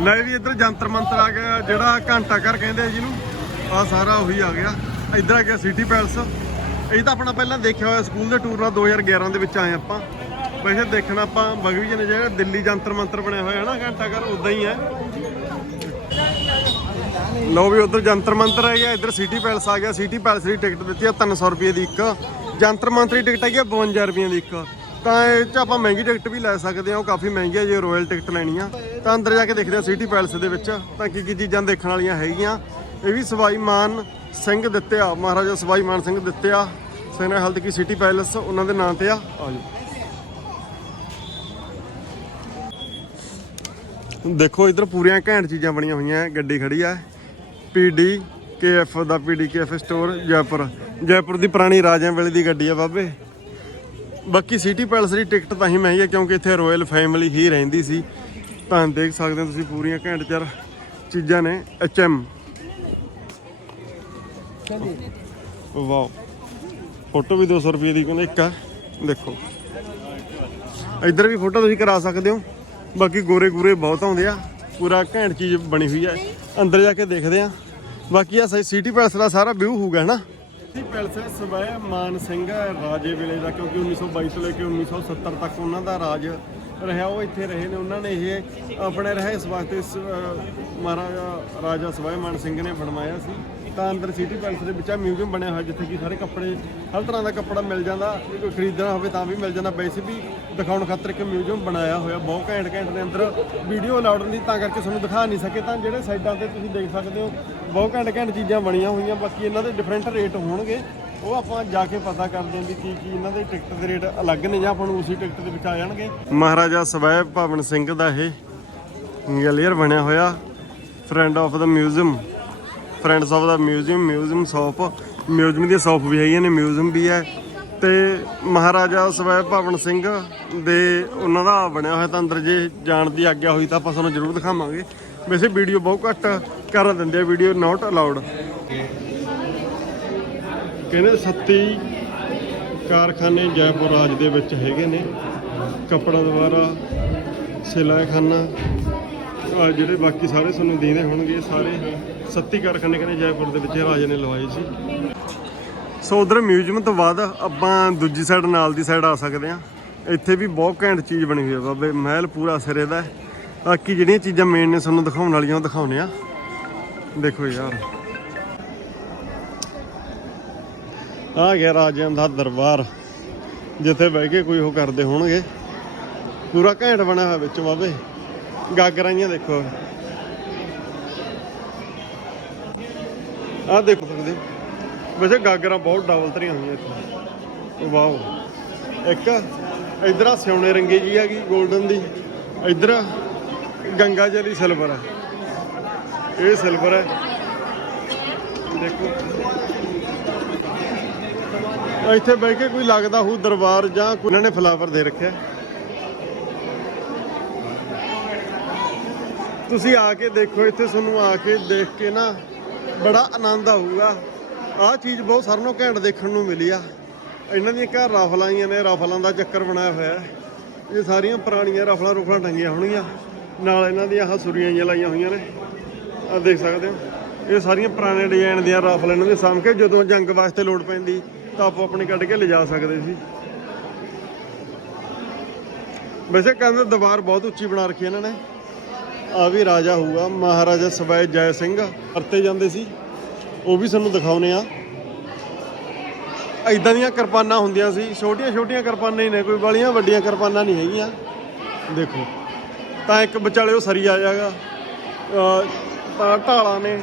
ਲੈ ਵੀ ਇੱਧਰ ਜੰਤਰ ਮੰਤਰ ਆ ਗਿਆ, ਜਿਹੜਾ ਘੰਟਾ ਘਰ ਕਹਿੰਦੇ ਆ ਜਿਹਨੂੰ ਆ ਸਾਰਾ ਉਹੀ ਆ ਗਿਆ। ਇੱਧਰ ਆ ਗਿਆ ਸਿਟੀ ਪੈਲਸ। ਇਹ ਤਾਂ ਆਪਣਾ ਪਹਿਲਾਂ ਦੇਖਿਆ ਹੋਇਆ ਸਕੂਲ ਦੇ ਟੂਰ ਨਾਲ 2011 ਦੇ ਵਿੱਚ ਆਏ ਆਪਾਂ। ਵੈਸੇ ਦੇਖਣਾ ਆਪਾਂ ਬਗਵੀ ਨੇ ਜਿਹੜਾ ਦਿੱਲੀ ਜੰਤਰ ਮੰਤਰ ਬਣਿਆ ਹੋਇਆ ਹੈ ਨਾ ਘੰਟਾ ਘਰ ਉਦਾਂ ਹੀ ਹੈ। ਲੋ ਵੀ ਉਧਰ ਜੰਤਰ ਮੰਤਰ ਹੈ ਗਿਆ ਇੱਧਰ ਸਿਟੀ ਪੈਲਸ ਆ ਗਿਆ। ਸਿਟੀ ਪੈਲਸ ਦੀ ਟਿਕਟ ਦਿੱਤੀ ਆ 300 ਰੁਪਏ ਦੀ ਇੱਕ। ਜੰਤਰ ਮੰਤਰ ਦੀ ਟਿਕਟ ਹੈਗੀ ਆ 52 ਰੁਪਏ ਦੀ ਇੱਕ। ਤਾਂ ਇਹ ਚ ਆਪਾਂ ਮਹਿੰਗੀ ਟਿਕਟ ਵੀ ਲੈ ਸਕਦੇ ਹਾਂ, ਉਹ ਕਾਫੀ ਮਹਿੰਗੀ ਆ ਜੇ ਰਾਇਲ ਟਿਕਟ ਲੈਣੀ ਆ। ਤਾਂ ਅੰਦਰ ਜਾ ਕੇ ਦੇਖਦੇ ਆ ਸਿਟੀ ਪੈਲਸ ਦੇ ਵਿੱਚ, ਤਾਂ ਕੀ ਕੀ ਚੀਜ਼ਾਂ ਦੇਖਣ ਵਾਲੀਆਂ ਹੈਗੀਆਂ। ਇਹ ਵੀ ਸਵਾਈ ਮਾਨ ਸਿੰਘ ਦਿੱਤੇ ਆ, ਮਹਾਰਾਜਾ ਸਵਾਈ ਮਾਨ ਸਿੰਘ ਦਿੱਤੇ ਆ। ਸੈਨਾ ਹਲਦ ਕੀ ਸਿਟੀ ਪੈਲਸ, ਉਹਨਾਂ ਦੇ ਨਾਂ ਤੇ ਆ। ਆ ਜਾਓ। ਦੇਖੋ, ਇੱਧਰ ਪੂਰੀਆਂ ਘੈਂਟ ਚੀਜ਼ਾਂ ਬਣੀਆਂ ਹੋਈਆਂ ਹੈ। ਗੱਡੀ ਖੜੀ ਆ। ਪੀਡੀ ਕੇਐਫ ਦਾ PD KF store, Jaipur. Jaipur ਦੀ ਪੁਰਾਣੀ ਰਾਜਿਆਂ ਵੇਲੇ ਦੀ ਗੱਡੀ ਆ ਬਾਬੇ। ਬਾਕੀ ਸਿਟੀ ਪੈਲਸ ਦੀ ਟਿਕਟ ਤਾਂ ਹੀ ਮਹਿੰਗੀ ਹੈ ਕਿਉਂਕਿ ਇੱਥੇ ਰਾਇਲ ਫੈਮਿਲੀ ਹੀ ਰਹਿੰਦੀ ਸੀ। ਤਾਂ ਦੇਖ ਸਕਦੇ ਹੋ ਤੁਸੀਂ ਪੂਰੀਆਂ ਘੈਂਟ ਚਾਰ ਚੀਜ਼ਾਂ ਨੇ ਐਚਐਮ ਵਾਓ। ਫੋਟੋ ਵੀ 200 ਰੁਪਏ ਦੀ ਕਹਿੰਦੇ ਇੱਕ ਆ। ਦੇਖੋ। ਇੱਧਰ ਵੀ ਫੋਟੋ ਤੁਸੀਂ ਕਰਾ ਸਕਦੇ ਹੋ। ਬਾਕੀ ਗੋਰੇ ਗੂਰੇ ਬਹੁਤ ਆਉਂਦੇ ਆ। ਪੂਰਾ ਘੈਂਟ ਚੀਜ਼ ਬਣੀ ਹੋਈ ਹੈ ਅੰਦਰ ਜਾ ਕੇ ਦੇਖਦੇ ਆ। ਬਾਕੀ ਆ ਸਿਟੀ ਪੈਲਸ ਦਾ ਸਾਰਾ ਵਿਊ ਹੋਊਗਾ ਨਾ ਸਿਟੀ ਪੈਲਸ ਸਵੈ ਮਾਨ ਸਿੰਘ ਰਾਜੇ ਵੇਲੇ ਦਾ ਕਿਉਂਕਿ 1922 ਤੋਂ ਲੈ ਕੇ 1970 ਤੱਕ ਉਹਨਾਂ ਦਾ ਰਾਜ ਰਿਹਾ ਉਹ ਇੱਥੇ ਰਹੇ ਨੇ। ਉਹਨਾਂ ਨੇ ਇਹ ਆਪਣੇ ਰਹੇ ਇਸ ਵਾਸਤੇ ਇਸ, ਮਹਾਰਾਜਾ ਰਾਜਾ ਸਵੈ ਮਾਨ ਸਿੰਘ ਨੇ ਬਣਵਾਇਆ ਸੀ। ਤਾਂ ਅੰਦਰ ਸਿਟੀ ਪੈਲਸ ਦੇ ਵਿੱਚ ਆ ਮਿਊਜ਼ੀਅਮ ਬਣਿਆ ਹੋਇਆ ਜਿੱਥੇ ਕਿ ਸਾਰੇ ਕੱਪੜੇ, ਹਰ ਤਰ੍ਹਾਂ ਦਾ ਕੱਪੜਾ ਮਿਲ ਜਾਂਦਾ, ਜੇ ਕੋਈ ਖਰੀਦਣਾ ਹੋਵੇ ਤਾਂ ਵੀ ਮਿਲ ਜਾਂਦਾ। ਵੈਸੇ ਵੀ ਦਿਖਾਉਣ ਖਾਤਰ ਇੱਕ ਮਿਊਜ਼ੀਅਮ ਬਣਾਇਆ ਹੋਇਆ, ਬਹੁਤ ਘੈਂਟ ਘੈਂਟ ਦੇ ਅੰਦਰ ਵੀਡੀਓ ਅਲਾਉਡ ਨਹੀਂ, ਤਾਂ ਕਰਕੇ ਤੁਹਾਨੂੰ ਦਿਖਾ ਨਹੀਂ ਸਕੇ। ਤਾਂ ਜਿਹੜੇ ਸਾਈਡਾਂ ਤੇ ਤੁਸੀਂ ਦੇਖ ਸਕਦੇ ਹੋ, ਬਹੁਤ ਘੈਂਟ ਘੈਂਟ ਚੀਜ਼ਾਂ ਬਣੀਆਂ ਹੋਈਆਂ, ਬਾਕੀ ਇਹਨਾਂ ਦੇ ਡਿਫਰੈਂਟ ਰੇਟ ਹੋਣਗੇ। ਉਹ ਆਪਾਂ ਜਾ ਕੇ ਪਤਾ ਕਰਦੇ ਹਾਂ ਵੀ ਕੀ ਕੀ ਇਹਨਾਂ ਦੇ ਟਿਕਟ ਦੇ ਰੇਟ ਅਲੱਗ ਨੇ ਜਾਂ ਆਪਾਂ ਨੂੰ ਉਸੇ ਟਿਕਟ ਦੇ ਵਿੱਚ ਆ ਜਾਣਗੇ। ਮਹਾਰਾਜਾ ਸਵੈ ਭਵਨ ਸਿੰਘ ਦਾ ਇਹ ਗੈਲੀਅਰ ਬਣਿਆ ਹੋਇਆ friend of the museum friends of the museum museum shop museum ਦੀਆਂ ਸ਼ਾਪ ਵੀ ਹੈਗੀਆਂ ਨੇ ਮਿਊਜ਼ੀਅਮ ਵੀ ਹੈ। ਤੇ ਮਹਾਰਾਜਾ ਸਵੈ ਭਵਨ ਸਿੰਘ ਦੇ ਉਹਨਾਂ ਦਾ ਬਣਿਆ ਹੋਇਆ ਤਾਂ ਅੰਦਰ ਜੇ ਜਾਣ ਦੀ ਆਗਿਆ ਹੋਈ ਤਾਂ ਆਪਾਂ ਤੁਹਾਨੂੰ ਜ਼ਰੂਰ ਦਿਖਾਵਾਂਗੇ। ਵੈਸੇ ਵੀਡੀਓ ਬਹੁਤ ਘੱਟ ਕਰ ਦਿੰਦੇ ਆ ਵੀਡੀਓ ਨਾਟ ਅਲਾਉਡ ਕਹਿੰਦੇ ਸੱਤੀ ਕਾਰਖਾਨੇ ਜੈਪੁਰ ਰਾਜ ਦੇ ਵਿੱਚ ਹੈਗੇ ਨੇ। ਕੱਪੜਾ ਦੁਆਰਾ ਸਿਲਾਈਖਾਨਾ ਜਿਹੜੇ ਬਾਕੀ ਸਾਰੇ ਤੁਹਾਨੂੰ ਦੇਦੇ ਹੋਣਗੇ, ਸਾਰੇ। ਸੱਤੀ ਕਾਰਖਾਨੇ ਕਹਿੰਦੇ ਜੈਪੁਰ ਦੇ ਵਿੱਚ ਰਾਜੇ ਨੇ ਲਵਾਏ ਸੀ। ਸੋ ਉਧਰ ਮਿਊਜ਼ੀਅਮ ਤੋਂ ਬਾਅਦ ਆਪਾਂ ਦੂਜੀ ਸਾਈਡ ਨਾਲ ਦੀ ਸਾਈਡ ਆ ਸਕਦੇ ਆ ਇੱਥੇ ਵੀ ਬਹੁਤ ਘੈਂਟ ਚੀਜ਼ ਬਣੀ ਹੋਈ ਹੈ ਬਾਬੇ, ਮਹਿਲ ਪੂਰਾ ਸਿਰੇ ਦਾ ਬਾਕੀ ਜਿਹੜੀਆਂ ਚੀਜ਼ਾਂ ਮੇਨ ਨੇ ਸਾਨੂੰ ਦਿਖਾਉਣ ਵਾਲੀਆਂ ਉਹ ਦਿਖਾਉਣੇ ਆ। ਦੇਖੋ ਯਾਰ। ਆ ਗਿਆ ਰਾਜਿਆਂ ਦਾ ਦਰਬਾਰ, ਜਿੱਥੇ ਬਹਿ ਕੇ ਕੋਈ ਉਹ ਕਰਦੇ ਹੋਣਗੇ। ਪੂਰਾ ਘੈਂਟ ਬਣਿਆ ਹੋਇਆ ਵਿੱਚ ਬਾਬੇ। ਗਾਗਰਾਈਆਂ ਦੇਖੋ। ਆਹ ਦੇਖੋ ਸਕਦੇ ਵੈਸੇ ਗਾਗਰਾਂ ਬਹੁਤ ਡਬਲ ਤਰੀਆਂ ਹੋਈਆਂ ਇੱਥੇ। ਵਾਓ। ਇੱਕ ਇਧਰ ਆ ਸਿਉਣੇ ਰੰਗੇ ਜੀ ਹੈਗੀ 골ਡਨ ਦੀ। ਇਧਰ ਗੰਗਾ ਜਲੀ ਸਿਲਵਰ ਹੈ ਇਹ ਸਿਲਵਰ ਹੈ ਦੇਖੋ। ਇੱਥੇ ਬਹਿ ਕੇ ਕੋਈ ਲੱਗਦਾ ਹੋ ਦਰਬਾਰ ਜਾਂ ਕੋਈ ਇਹਨਾਂ ਨੇ ਫਲਾਵਰ ਦੇ ਰੱਖਿਆ। ਤੁਸੀਂ ਆ ਕੇ ਦੇਖੋ, ਇੱਥੇ ਤੁਹਾਨੂੰ ਆ ਕੇ ਦੇਖ ਕੇ ਨਾ ਬੜਾ ਆਨੰਦ ਆਊਗਾ। ਆਹ ਚੀਜ਼ ਬਹੁਤ ਸਾਰਿਆਂ ਨੂੰ ਘੈਂਟ ਦੇਖਣ ਨੂੰ ਮਿਲੀ ਆ। ਇਹਨਾਂ ਦੀਆਂ ਘਰ ਰਾਫਲਾਂ ਆਈਆਂ ਨੇ, ਰਾਫਲਾਂ ਦਾ ਚੱਕਰ ਬਣਾਇਆ ਹੋਇਆ ਹੈ। ਇਹ ਸਾਰੀਆਂ ਪੁਰਾਣੀਆਂ ਰਫਲਾਂ ਰੁਫਲਾਂ ਟੰਗੀਆਂ ਹੋਣਗੀਆਂ। ਨਾਲ ਇਹਨਾਂ ਦੀਆਂ ਆਹ ਸੁਰੀਆਂ ਜਿਹੀਆਂ ਲਾਈਆਂ ਹੋਈਆਂ ਨੇ। ਆ ਦੇਖ ਸਕਦੇ ਹੋ। ਇਹ ਸਾਰੀਆਂ ਪੁਰਾਣੇ ਡਿਜ਼ਾਈਨ ਦੀਆਂ ਰਾਫਲ ਇਹਨਾਂ ਦੇ ਸਾਂਭ ਕੇ ਜਦੋਂ ਜੰਗ ਵਾਸਤੇ ਲੋੜ ਪੈਂਦੀ, ਤਾਂ ਆਪੋ ਆਪਣੀ ਕੱਢ ਕੇ ਲਿਜਾ ਸਕਦੇ ਸੀ। ਵੈਸੇ ਕਹਿੰਦੇ ਦੀਵਾਰ ਬਹੁਤ ਉੱਚੀ ਬਣਾ ਰੱਖੀ ਇਹਨਾਂ ਨੇ। ਆ ਵੀ ਰਾਜਾ ਹੋਊਗਾ, ਮਹਾਰਾਜਾ ਸਵੈ ਜੈ ਸਿੰਘ, ਵਰਤੇ ਜਾਂਦੇ ਸੀ। ਉਹ ਵੀ ਸਾਨੂੰ ਦਿਖਾਉਨੇ ਆ। ਐਦਾਂ ਦੀਆਂ ਕਿਰਪਾਨਾਂ ਹੁੰਦੀਆਂ ਸੀ ਛੋਟੀਆਂ ਛੋਟੀਆਂ ਕਿਰਪਾਨਾਂ ਹੀ ਨੇ, ਕੋਈ ਵਾਲੀਆਂ ਵੱਡੀਆਂ ਕਿਰਪਾਨਾਂ ਨਹੀਂ ਹੈਗੀਆਂ। ਦੇਖੋ, ਤਾਂ ਇੱਕ ਵਿਚਾਲੇ ਉਹ ਸਰੀ ਆ ਜਾਗਾ ਤਾਂ ਢਾਲਾਂ ਨੇ,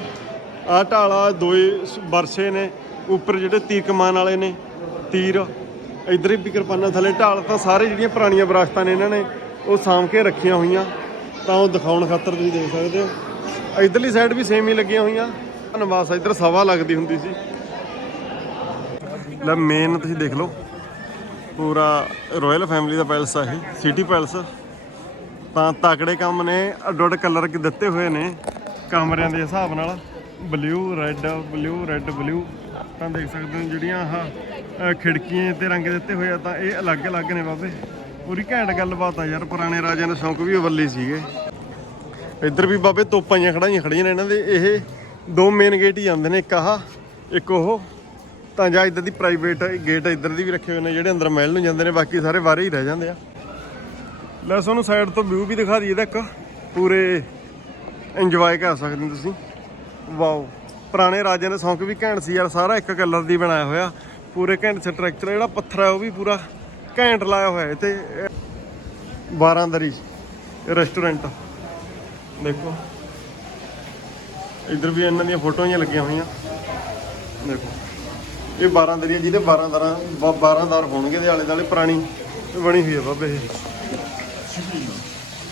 ਆ ਢਾਲਾ ਦੋਏ ਵਰਸੇ ਨੇ, ਉੱਪਰ ਜਿਹੜੇ ਤੀਰ ਕਮਾਨ ਵਾਲੇ ਨੇ, ਤੀਰ। ਇਧਰ ਵੀ ਕਿਰਪਾਨਾਂ, ਥੱਲੇ ਢਾਲ ਤਾਂ ਸਾਰੇ ਜਿਹੜੀਆਂ ਪੁਰਾਣੀਆਂ ਵਿਰਾਸਤਾਂ ਨੇ ਇਹਨਾਂ ਨੇ, ਉਹ ਸਾਂਭ ਕੇ ਰੱਖੀਆਂ ਹੋਈਆਂ। ਤਾਂ ਉਹ ਦਿਖਾਉਣ ਖਾਤਰ ਤੁਸੀਂ ਦੇਖ ਸਕਦੇ ਹੋ। ਇਧਰਲੀ ਸਾਈਡ ਵੀ ਸੇਮ ਹੀ ਲੱਗੀਆਂ ਹੋਈਆਂ। ਨਵਾਸ ਇਧਰ ਸਵਾ ਲੱਗਦੀ ਹੁੰਦੀ ਸੀ। ਲੈ ਮੇਨ ਤੁਸੀਂ ਦੇਖ ਲਓ। ਪੂਰਾ ਰਾਇਲ ਫੈਮਿਲੀ ਦਾ ਪੈਲਸ ਆ ਇਹ ਸਿਟੀ ਪੈਲਸ ਤਾਂ ਤਾਕੜੇ ਕੰਮ ਨੇ ਅੱਡੋ ਅੱਡ ਕਲਰ ਕਿ ਦਿੱਤੇ ਹੋਏ ਨੇ ਕਮਰਿਆਂ ਦੇ ਹਿਸਾਬ ਨਾਲ। Blue red blue red blue ਤਾਂ ਦੇਖ ਸਕਦੇ ਹੋ ਜਿਹੜੀਆਂ ਆਹ ਖਿੜਕੀਆਂ ਤੇ ਰੰਗ ਦਿੱਤੇ ਹੋਏ ਆ, ਤਾਂ ਇਹ ਅਲੱਗ-ਅਲੱਗ ਨੇ ਬਾਬੇ। ਪੂਰੀ ਘੈਂਟ ਗੱਲਬਾਤ ਆ ਯਾਰ, ਪੁਰਾਣੇ ਰਾਜਿਆਂ ਦੇ ਸ਼ੌਂਕ ਵੀ ਅਵੱਲੇ ਸੀਗੇ। ਇੱਧਰ ਵੀ ਬਾਬੇ ਤੋਪਾਂ ਜਿਹੀਆਂ ਖੜਾਈਆਂ ਖੜੀਆਂ ਨੇ ਇਹਨਾਂ ਦੇ, ਇਹ ਦੋ ਮੇਨ ਗੇਟ ਹੀ ਆਉਂਦੇ ਨੇ, ਇੱਕ ਆਹ, ਇੱਕ ਉਹ। ਤਾਂ ਜਾਂ ਇੱਧਰ ਦੀ ਪ੍ਰਾਈਵੇਟ ਗੇਟ ਇੱਧਰ ਦੀ ਵੀ ਰੱਖੇ ਹੋਏ ਨੇ, ਜਿਹੜੇ ਅੰਦਰ ਮਹਿਲ ਨੂੰ ਜਾਂਦੇ ਨੇ, ਬਾਕੀ ਸਾਰੇ ਬਾਹਰ ਹੀ ਰਹਿ ਜਾਂਦੇ ਆ। ਲੈ ਤੁਹਾਨੂੰ ਸਾਈਡ ਤੋਂ ਵਿਊ ਵੀ ਦਿਖਾ ਦਈਏ ਇਹਦਾ ਇੱਕ, ਪੂਰੇ ਇੰਜੋਏ ਕਰ ਸਕਦੇ ਹੋ ਤੁਸੀਂ। ਵਾਓ, ਪੁਰਾਣੇ ਰਾਜਿਆਂ ਦੇ ਸੌਂਕ ਵੀ ਘੈਂਟ ਸੀ ਯਾਰ, ਸਾਰਾ ਇੱਕ ਕਲਰ ਦੀ ਬਣਾਇਆ ਹੋਇਆ। ਪੂਰੇ ਘੈਂਟ ਸਟਰਕਚਰ ਜਿਹੜਾ ਪੱਥਰ ਹੈ ਉਹ ਵੀ ਪੂਰਾ ਘੈਂਟ ਲਾਇਆ ਹੋਇਆ ਹੈ ਤੇ 12 ਦਰੀ ਰੈਸਟੋਰੈਂਟ। ਦੇਖੋ। ਇੱਧਰ ਵੀ ਇਹਨਾਂ ਦੀਆਂ ਫੋਟੋਆਂ ਜਿਹੀਆਂ ਲੱਗੀਆਂ ਹੋਈਆਂ। ਦੇਖੋ। ਇਹ 12 ਦਰੀਆਂ ਜਿਹਦੇ 12 ਦਰਾਂ 12 ਦਰ ਹੋਣਗੇ ਦੇ ਆਲੇ ਦੁਆਲੇ ਪੁਰਾਣੀ ਬਣੀ ਹੋਈ ਹੈ ਬਾਬੇ ਇਹ।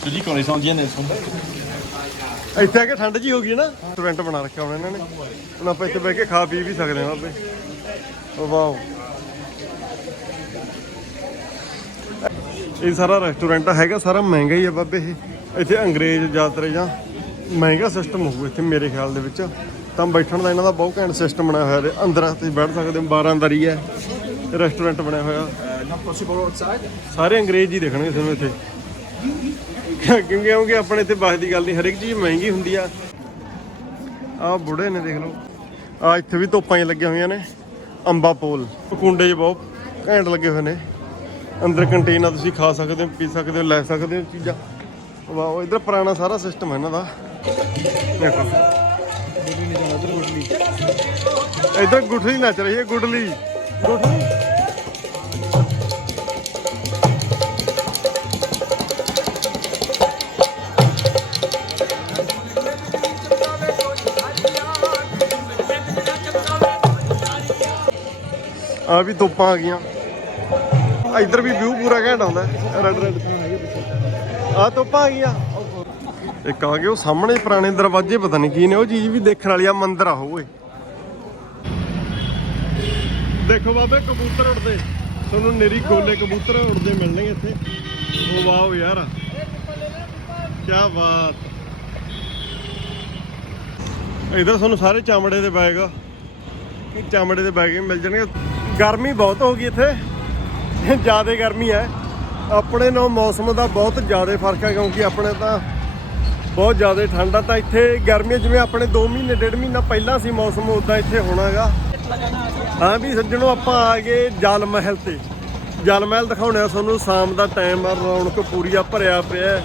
Je dis quand les indiennes elles sont belles. ਇੱਥੇ ਆ ਕੇ ਠੰਡ ਜੀ ਹੋ ਗਈ ਨਾ। ਰੈਸਟੋਰੈਂਟ ਬਣਾ ਰੱਖਿਆ ਹੁਣ ਇਹਨਾਂ ਨੇ। ਹੁਣ ਆਪਾਂ ਇੱਥੇ ਬਹਿ ਕੇ ਖਾ ਪੀ ਵੀ ਸਕਦੇ ਹਾਂ ਬਾਬੇ। ਵਾਓ। ਇਹ ਸਾਰਾ ਰੈਸਟੋਰੈਂਟ ਹੈਗਾ, ਸਾਰਾ ਮਹਿੰਗਾ ਹੀ ਆ ਬਾਬੇ ਇਹ। ਇੱਥੇ ਅੰਗਰੇਜ਼ ਜ਼ਿਆਦਾਤਰ ਜਾਂ ਮਹਿੰਗਾ ਸਿਸਟਮ ਹੋਊ ਇੱਥੇ ਮੇਰੇ ਖਿਆਲ ਦੇ ਵਿੱਚ। ਤਾਂ ਬੈਠਣ ਦਾ ਇਹਨਾਂ ਦਾ ਬਹੁਤ ਘੈਂਟ ਸਿਸਟਮ ਬਣਾਇਆ ਹੋਇਆ ਹੈ ਅੰਦਰ ਤੁਸੀਂ ਬੈਠ ਸਕਦੇ ਹੋ 12 ਦਰੀ ਹੈ ਰੈਸਟੋਰੈਂਟ ਬਣਿਆ ਹੋਇਆ। ਸਾਰੇ ਅੰਗਰੇਜ਼ ਹੀ ਦੇਖਣਗੇ ਤੁਹਾਨੂੰ ਇੱਥੇ। ਕਿਉਂਕਿ ਕਿਉਂਕਿ ਆਪਣੇ ਇੱਥੇ ਬਸ ਦੀ ਗੱਲ ਨਹੀਂ, ਹਰੇਕ ਚੀਜ਼ ਮਹਿੰਗੀ ਹੁੰਦੀ ਆ। ਆ ਬੁੜੇ ਨੇ ਦੇਖ ਲਓ। ਆ ਇੱਥੇ ਵੀ ਧੋਪਾਂ ਹੀ ਲੱਗੀਆਂ ਹੋਈਆਂ ਨੇ। ਅੰਬਾ ਪੋਲ ਕੁੰਡੇ 'ਚ ਬਹੁਤ ਘੈਂਟ ਲੱਗੇ ਹੋਏ ਨੇ। ਅੰਦਰ ਕੰਟੇਨਰ ਤੁਸੀਂ ਖਾ ਸਕਦੇ ਹੋ, ਪੀ ਸਕਦੇ ਹੋ, ਲੈ ਸਕਦੇ ਹੋ ਚੀਜ਼ਾਂ। ਵਾਓ ਇਧਰ ਪੁਰਾਣਾ ਸਾਰਾ ਸਿਸਟਮ ਹੈ ਇਹਨਾਂ ਦਾ। ਦੇਖੋ ਇਧਰ ਗੁੱਠਲੀ ਨੱਚ ਰਹੀ ਹੈ ਗੁੱਡਲੀ ਗੁੱਠਲੀ। ਆ ਵੀ ਤੋਪਾਂ ਆ ਗਈਆਂ। ਇੱਧਰ ਵੀ ਵਿਊ ਪੂਰਾ ਘੈਂਟ ਆਉਂਦਾ। ਰੈੱਡ ਰੈੱਡ ਆ ਤੋਪਾਂ ਆ ਗਈਆਂ। ਇੱਕ ਆ ਗਏ, ਉਹ ਸਾਹਮਣੇ ਪੁਰਾਣੇ ਦਰਵਾਜ਼ੇ, ਪਤਾ ਨਹੀਂ ਕੀ ਨੇ, ਉਹ ਚੀਜ਼ ਵੀ ਦੇਖਣ ਵਾਲੀ ਆ, ਮੰਦਿਰ ਆ ਉਹ ਦੇਖੋ ਬਾਬੇ, ਕਬੂਤਰ ਉੜਦੇ ਤੁਹਾਨੂੰ ਨੇਰੀ ਗੋਲੇ ਕਬੂਤਰ ਉੜਦੇ ਮਿਲਣਗੇ ਇੱਥੇ। ਉਹ ਵਾਓ ਯਾਰ। ਕੀ ਬਾਤ। ਇਧਰ ਤੁਹਾਨੂੰ ਸਾਰੇ ਚਾਮੜੇ ਦੇ ਬੈਗ ਕਿ ਚਮੜੇ ਦੇ ਬੈਗ ਮਿਲ ਜਾਣਗੇ। ਗਰਮੀ ਬਹੁਤ ਹੋ ਗਈ ਇੱਥੇ। ਜ਼ਿਆਦਾ ਗਰਮੀ ਹੈ। ਆਪਣੇ ਨਾਲ ਮੌਸਮ ਦਾ ਬਹੁਤ ਜ਼ਿਆਦਾ ਫ਼ਰਕ ਹੈ ਕਿਉਂਕਿ ਆਪਣੇ ਤਾਂ ਬਹੁਤ ਜ਼ਿਆਦਾ ਠੰਡ ਆ। ਤਾਂ ਇੱਥੇ ਗਰਮੀ ਜਿਵੇਂ ਆਪਣੇ 2 ਮਹੀਨੇ, ਡੇਢ ਮਹੀਨਾ ਪਹਿਲਾਂ ਸੀ ਮੌਸਮ ਉਦਾਂ ਇੱਥੇ ਹੋਣਾਗਾ ਹਾਂ ਵੀ ਸੱਜਣੋ, ਆਪਾਂ ਆ ਗਏ ਜਲ ਮਹਿਲ ਤੇ। ਜਲ ਮਹਿਲ ਦਿਖਾਉਣੇ ਆ ਤੁਹਾਨੂੰ, ਸ਼ਾਮ ਦਾ ਟਾਈਮ ਆ, ਰੌਣਕ ਪੂਰੀ ਆ, ਭਰਿਆ ਪਿਆ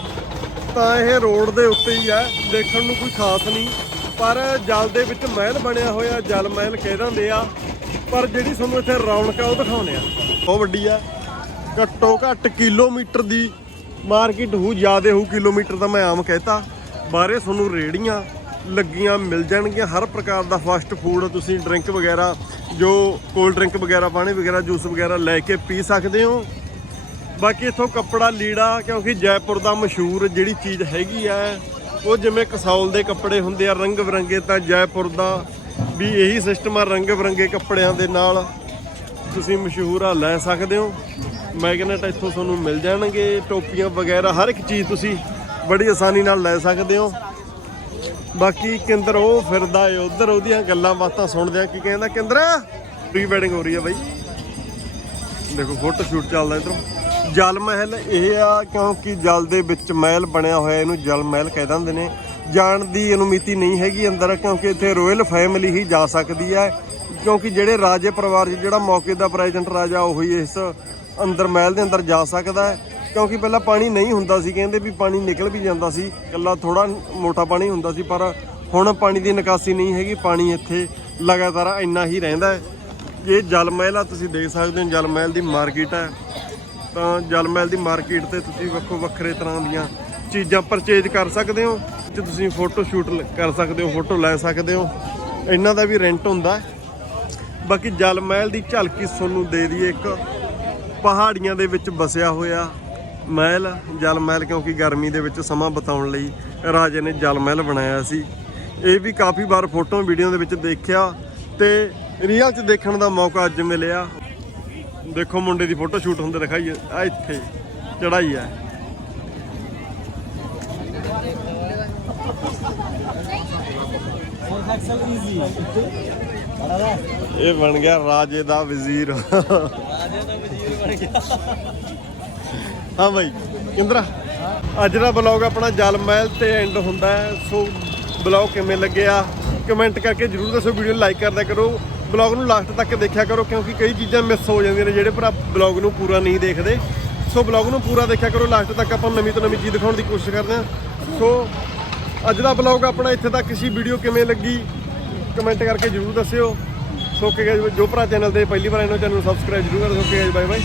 ਤਾਂ ਇਹ ਰੋਡ ਦੇ ਉੱਤੇ ਹੀ ਆ, ਦੇਖਣ ਨੂੰ ਕੋਈ ਖਾਸ ਨਹੀਂ। ਪਰ ਜਲ ਦੇ ਵਿੱਚ ਮਹਿਲ ਬਣਿਆ ਹੋਇਆ ਜਲ ਮਹਿਲ ਕਹਿ ਦਿੰਦੇ ਆ। ਪਰ ਜਿਹੜੀ ਤੁਹਾਨੂੰ ਇੱਥੇ ਰੌਣਕ ਆ, ਉਹ ਦਿਖਾਉਣੇ ਆ। ਬਹੁਤ ਵੱਡੀ ਆ। ਘੱਟੋ ਘੱਟ ਕਿਲੋਮੀਟਰ ਦੀ ਮਾਰਕੀਟ ਹੂ ਜ਼ਿਆਦੇ ਹੋਊ ਕਿਲੋਮੀਟਰ ਤਾਂ ਮੈਂ ਆਮ ਕਹਿਤਾ। ਬਾਹਰੇ ਤੁਹਾਨੂੰ ਰੇੜੀਆਂ ਲੱਗੀਆਂ, ਮਿਲ ਜਾਣਗੀਆਂ। ਹਰ ਪ੍ਰਕਾਰ ਦਾ ਫਾਸਟ ਫੂਡ ਤੁਸੀਂ ਡਰਿੰਕ ਵਗੈਰਾ, ਜੋ ਕੋਲਡ ਡਰਿੰਕ ਵਗੈਰਾ, ਪਾਣੀ ਵਗੈਰਾ ਜੂਸ ਵਗੈਰਾ ਲੈ ਕੇ ਪੀ ਸਕਦੇ ਹੋ। ਬਾਕੀ ਇਥੋਂ ਕੱਪੜਾ ਲੀੜਾ, ਕਿਉਂਕਿ ਜੈਪੁਰ ਦਾ ਮਸ਼ਹੂਰ ਜਿਹੜੀ ਚੀਜ਼ ਹੈਗੀ ਆ, ਉਹ ਜਿਵੇਂ ਕਸੌਲ ਦੇ ਕੱਪੜੇ ਹੁੰਦੇ ਆ ਰੰਗ ਬਰੰਗੇ ਤਾਂ ਜੈਪੁਰ ਦਾ ਵੀ ਇਹੀ ਸਿਸਟਮ ਆ ਰੰਗ ਬਰੰਗੇ ਕੱਪੜਿਆਂ ਦੇ ਨਾਲ। ਤੁਸੀਂ ਮਸ਼ਹੂਰ ਆ, ਲੈ ਸਕਦੇ ਹੋ। ਮੈਗਨੇਟ ਇੱਥੋਂ ਤੁਹਾਨੂੰ ਮਿਲ ਜਾਣਗੇ, ਟੋਪੀਆਂ ਵਗੈਰਾ, ਹਰ ਇੱਕ ਚੀਜ਼ ਤੁਸੀਂ ਬੜੀ ਆਸਾਨੀ ਨਾਲ ਲੈ ਸਕਦੇ ਹੋ। ਬਾਕੀ ਕੇਂਦਰ, ਉਹ ਫਿਰਦਾ ਏ ਉਧਰ, ਉਹਦੀਆਂ ਗੱਲਾਂ ਬਾਤਾਂ ਸੁਣਦੇ ਆ, ਕੀ ਕਹਿੰਦਾ ਕੇਂਦਰ? ਪ੍ਰੀ ਵੈਡਿੰਗ ਹੋ ਰਹੀ ਆ ਬਾਈ। ਦੇਖੋ, ਫੋਟੋ ਸ਼ੂਟ ਚੱਲਦਾ ਇਧਰੋਂ। ਜਲ ਮਹਿਲ, ਇਹ ਆ, ਕਿਉਂਕਿ ਜਲ ਦੇ ਵਿੱਚ ਮਹਿਲ ਬਣਿਆ ਹੋਇਆ, ਇਹਨੂੰ ਜਲ ਮਹਿਲ ਕਹਿ ਦਿੰਦੇ ਨੇ। ਜਾਣ ਦੀ ਅਨੁਮਤੀ ਨਹੀਂ ਹੈਗੀ ਅੰਦਰ, ਕਿਉਂਕਿ ਇੱਥੇ ਰਾਇਲ ਫੈਮਿਲੀ ਹੀ ਜਾ ਸਕਦੀ ਹੈ। ਕਿਉਂਕਿ ਜਿਹੜੇ ਰਾਜੇ ਪਰਿਵਾਰ 'ਚ ਜਿਹੜਾ ਮੌਕੇ ਦਾ ਪ੍ਰੈਜ਼ੀਡੈਂਟ ਰਾਜਾ ਉਹੀ ਇਸ ਅੰਦਰ ਮਹਿਲ ਦੇ ਅੰਦਰ ਜਾ ਸਕਦਾ ਹੈ। ਕਿਉਂਕਿ ਪਹਿਲਾਂ ਪਾਣੀ ਨਹੀਂ ਹੁੰਦਾ ਸੀ, ਕਹਿੰਦੇ ਵੀ ਪਾਣੀ ਨਿਕਲ ਵੀ ਜਾਂਦਾ ਸੀ। ਇਕੱਲਾ ਥੋੜਾ ਮੋਟਾ ਪਾਣੀ ਹੁੰਦਾ ਸੀ, ਪਰ ਹੁਣ ਪਾਣੀ ਦੀ ਨਿਕਾਸੀ ਨਹੀਂ ਹੈਗੀ, ਪਾਣੀ ਇੱਥੇ ਲਗਾਤਾਰ ਇੰਨਾ ਹੀ ਰਹਿੰਦਾ ਹੈ। ਇਹ ਜਲ ਮਹਿਲ ਆ, ਤੁਸੀਂ ਦੇਖ ਸਕਦੇ ਹੋ, ਜਲ ਮਹਿਲ ਦੀ ਮਾਰਕੀਟ ਹੈ। ਤਾਂ ਜਲ ਮਹਿਲ ਦੀ ਮਾਰਕੀਟ ਤੇ ਤੁਸੀਂ ਵੱਖੋ ਵੱਖਰੇ ਤਰ੍ਹਾਂ ਦੀਆਂ ਚੀਜ਼ਾਂ ਪਰਚੇਜ ਕਰ ਸਕਦੇ ਹੋ। ਤੇ ਤੁਸੀਂ ਫੋਟੋ ਸ਼ੂਟ ਲ- ਕਰ ਸਕਦੇ ਹੋ, ਫੋਟੋ ਲੈ ਸਕਦੇ ਹੋ। ਇਹਨਾਂ ਦਾ ਵੀ ਰੈਂਟ ਹੁੰਦਾ ਹੈ। ਬਾਕੀ ਜਲ ਮਹਿਲ ਦੀ ਝਲਕੀ ਤੁਹਾਨੂੰ ਦੇ ਦਈਏ ਇੱਕ ਪਹਾੜੀਆਂ ਦੇ ਵਿੱਚ ਵਸਿਆ ਹੋਇਆ ਮਹਿਲ ਜਲ ਮਹਿਲ ਕਿਉਂਕਿ ਗਰਮੀ ਦੇ ਵਿੱਚ ਸਮਾਂ ਬਤਾਉਣ ਲਈ ਰਾਜੇ ਨੇ ਜਲ ਮਹਿਲ ਬਣਾਇਆ ਸੀ। ਇਹ ਵੀ ਕਾਫੀ ਵਾਰ ਫੋਟੋ ਵੀਡੀਓ ਦੇ ਵਿੱਚ ਦੇਖਿਆ ਤੇ ਰੀਅਲ 'ਚ ਦੇਖਣ ਦਾ ਮੌਕਾ ਅੱਜ ਮਿਲਿਆ। ਦੇਖੋ ਮੁੰਡੇ ਦੀ ਫੋਟੋ ਸ਼ੂਟ ਹੁੰਦੇ ਦਿਖਾਈ ਆ ਇੱਥੇ ਚੜਾਈ ਆ। ਫੋਰ ਹੈਕਸਲ ਈਜ਼ੀ ਇਹ ਬਣ ਗਿਆ ਰਾਜੇ ਦਾ ਵਜ਼ੀਰ। ਹਾਂ ਭਾਈ ਇੰਦਰਾ, ਅੱਜ ਦਾ ਬਲੌਗ ਆਪਣਾ ਜਲ ਮਹਿਲ ਤੇ ਐਂਡ ਹੁੰਦਾ ਹੈ। ਸੋ ਬਲੌਗ ਕਿਵੇਂ ਲੱਗਿਆ ਕਮੈਂਟ ਕਰਕੇ ਜਰੂਰ ਦੱਸੋ ਵੀਡੀਓ ਲਾਈਕ ਕਰਦਾ ਕਰੋ। ਬਲੌਗ ਨੂੰ ਲਾਸਟ ਤੱਕ ਦੇਖਿਆ ਕਰੋ, ਕਿਉਂਕਿ ਕਈ ਚੀਜ਼ਾਂ ਮਿਸ ਹੋ ਜਾਂਦੀਆਂ ਨੇ ਜਿਹੜੇ ਭਰਾ ਬਲੌਗ ਨੂੰ ਪੂਰਾ ਨਹੀਂ ਦੇਖਦੇ। ਸੋ ਬਲੌਗ ਨੂੰ ਪੂਰਾ ਦੇਖਿਆ ਕਰੋ ਲਾਸਟ ਤੱਕ ਆਪਾਂ ਨਵੀਂ ਤੋਂ ਨਵੀਂ ਚੀਜ਼ ਦਿਖਾਉਣ ਦੀ ਕੋਸ਼ਿਸ਼ ਕਰਦੇ ਹਾਂ। ਸੋ ਅੱਜ ਦਾ ਬਲੌਗ ਆਪਣਾ ਇੱਥੇ ਤੱਕ ਸੀ ਵੀਡੀਓ ਕਿਵੇਂ ਲੱਗੀ? ਕਮੈਂਟ ਕਰਕੇ ਜਰੂਰ ਦੱਸਿਓ। ਸੋ ਕਿ ਜੋ ਭਰਾ ਚੈਨਲ ਤੇ ਪਹਿਲੀ ਵਾਰ ਇਹਨਾਂ ਚੈਨਲ ਨੂੰ ਸਬਸਕ੍ਰਾਈਬ ਜਰੂਰ ਕਰੋ ਸੋ ਕਿ ਬਾਏ ਬਾਏ